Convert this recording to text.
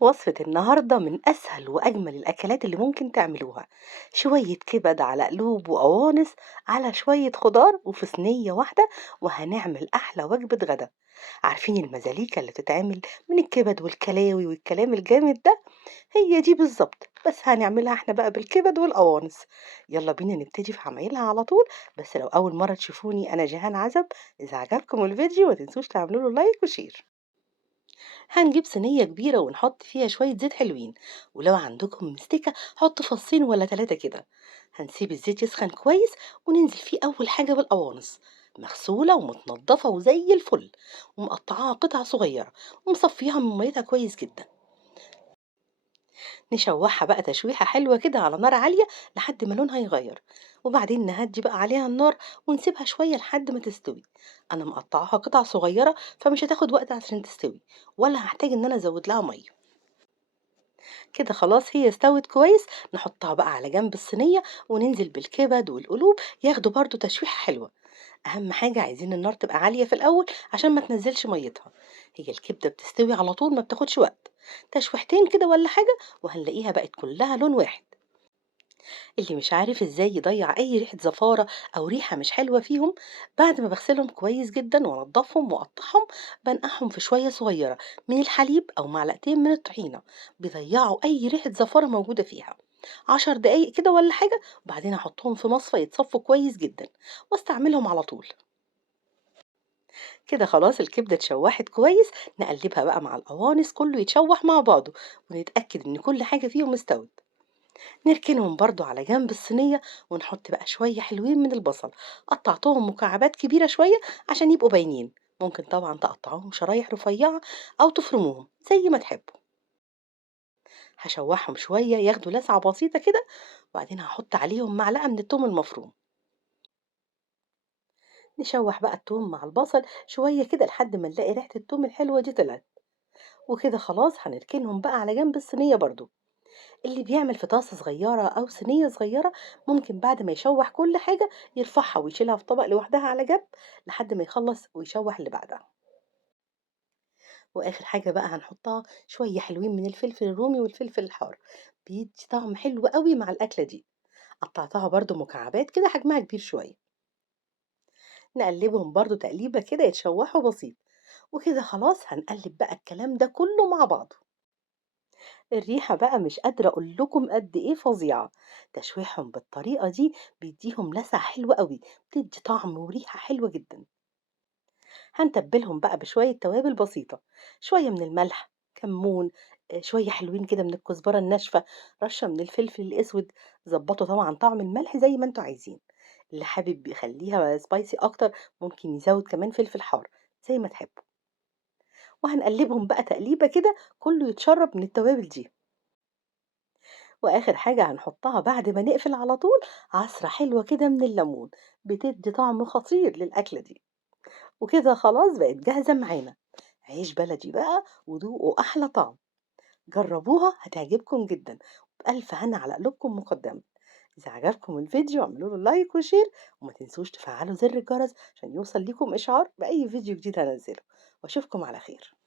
وصفة النهاردة من أسهل وأجمل الأكلات اللي ممكن تعملوها. شوية كبد على قلوب وقوانص على شوية خضار وفي صينية واحدة، وهنعمل أحلى وجبة غدا. عارفين المزاليكا اللي بتتعمل من الكبد والكلاوي والكلام الجامد ده؟ هي دي بالظبط، بس هنعملها احنا بقى بالكبد والقوانص. يلا بينا نبتدي في عمايلها على طول. بس لو أول مرة تشوفوني أنا جيهان عزب. إذا عجبكم الفيديو ما تنسوش تعملوا له لايك وشير. هنجيب صينية كبيرة ونحط فيها شوية زيت حلوين، ولو عندكم مستكة حط فصين ولا 3 كده. هنسيب الزيت يسخن كويس وننزل فيه أول حاجة بالقوانص، مغسولة ومتنضفة وزي الفل، ومقطعاها قطع صغيرة ومصفيها من ميتها كويس جدا. نشوحها بقى تشويحة حلوة كده على نار عالية لحد ما لونها يغير، وبعدين نهدي بقى عليها النار ونسيبها شوية لحد ما تستوي. أنا مقطعاها قطع صغيرة فمش هتاخد وقت عشان تستوي، ولا هحتاج إن أنا أزود لها مية. كده خلاص هي استوت كويس. نحطها بقى على جنب الصينية وننزل بالكبد والقلوب ياخدوا برضو تشويحة حلوة. أهم حاجة عايزين النار تبقى عالية في الأول عشان ما تنزلش ميتها. هي الكبدة بتستوي على طول ما بتاخدش وقت، تشويحتين كده ولا حاجة وهنلاقيها بقت كلها لون واحد. اللي مش عارف ازاي يضيع اي ريحة زفارة او ريحة مش حلوة فيهم، بعد ما بغسلهم كويس جدا وانضفهم واقطعهم بنقعهم في شوية صغيرة من الحليب او معلقتين من الطحينة، بيضيعوا اي ريحة زفارة موجودة فيها. 10 دقايق كده ولا حاجة، وبعدين احطهم في مصفى يتصفوا كويس جدا واستعملهم على طول. كده خلاص الكبدة اتشوحت كويس. نقلبها بقى مع القوانص كله يتشوح مع بعضه، ونتأكد ان كل حاجة فيهم استوت. نركنهم برضو على جنب الصينية، ونحط بقى شوية حلوين من البصل. قطعتهم مكعبات كبيرة شوية عشان يبقوا باينين. ممكن طبعا تقطعوهم شرايح رفيعة أو تفرموهم زي ما تحبوا. هشوحهم شوية ياخدوا لسعة بسيطة كده، وبعدين هحط عليهم معلقة من التوم المفروم. نشوح بقى التوم مع البصل شوية كده لحد ما نلاقي ريحة التوم الحلوة دي طلعت. وكده خلاص هنركنهم بقى على جنب الصينية برضو. اللي بيعمل في طاسة صغيرة أو صينية صغيرة ممكن بعد ما يشوح كل حاجة يرفعها ويشيلها في طبق لوحدها على جنب لحد ما يخلص ويشوح اللي بعدها. وآخر حاجة بقى هنحطها شوية حلوين من الفلفل الرومي والفلفل الحار، بيدي طعم حلو قوي مع الأكلة دي. قطعتها برضو مكعبات كده حجمها كبير شوية. نقلبهم برضو تقليبة كده يتشوحوا بسيط. وكده خلاص هنقلب بقى الكلام ده كله مع بعضه. الريحة بقى مش قادرة أقول لكم قد إيه فظيعة. تشويحهم بالطريقة دي بيديهم لسعة حلوة قوي، بتدي طعم وريحة حلوة جدا. هنتبلهم بقى بشوية توابل بسيطة، شوية من الملح، كمون، شوية حلوين كده من الكزبرة الناشفة، رشة من الفلفل الأسود. ظبطوا طبعا طعم الملح زي ما انتوا عايزين. اللي حابب يخليها سبايسي أكتر ممكن يزود كمان فلفل حار زي ما تحبوا. وهنقلبهم بقى تقليبة كده كله يتشرب من التوابل دي. وآخر حاجة هنحطها بعد ما نقفل على طول عصرة حلوة كده من الليمون، بتدي طعم خطير للأكلة دي. وكده خلاص بقت جاهزة معانا. عيش بلدي بقى وذوقوا أحلى طعم. جربوها هتعجبكم جدا. بألف هنا على قلوبكم مقدما. إذا عجبكم الفيديو اعملوا له لايك وشير، وما تنسوش تفعلوا زر الجرس عشان يوصل لكم إشعار بأي فيديو جديد هنزله. وأشوفكم على خير.